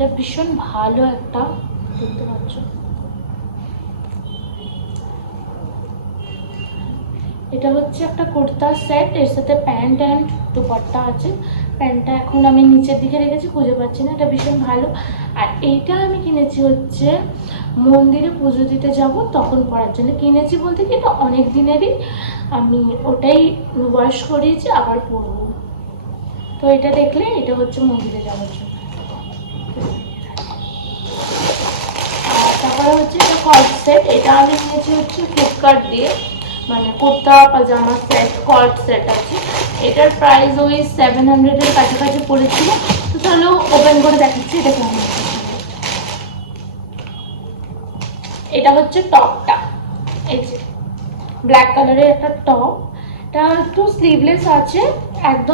এটা ভীষণ ভালো একটা, দেখতে পাচ্ছ। এটা হচ্ছে একটা কুর্তার সেট, এর সাথে প্যান্ট অ্যান্ড দুপাট্টা আছে। প্যান্টটা এখন আমি নিচের দিকে রেখেছি, খুঁজে পাচ্ছি না। এটা ভীষণ ভালো। আর এইটা আমি কিনেছি হচ্ছে মন্দিরে পুজো দিতে যাব তখন পরার জন্য কিনেছি, বলতে কি এটা অনেক দিনেরই, আমি ওটাই ওয়াশ করিয়েছি, আবার পরবো। তো এটা দেখলে এটা হচ্ছে মন্দিরে যাওয়ার জন্য। আর তারপরে হচ্ছে এটা কর্ড সেট, এটা আমি নিয়েছি হচ্ছে ফ্লিপকার্ট দিয়ে, মানে কুর্তা পাজামা সেট, কর্ড সেট আছে। এটার প্রাইস ওই 700-এর কাছাকাছি পড়েছিল। তো চলো ওপেন করে দেখাচ্ছি এটা কেমন। এটা হচ্ছে টপটা, এই যে ব্ল্যাক কালারের একটা টপ। এটা একটু স্লিভলেস আছে, একদম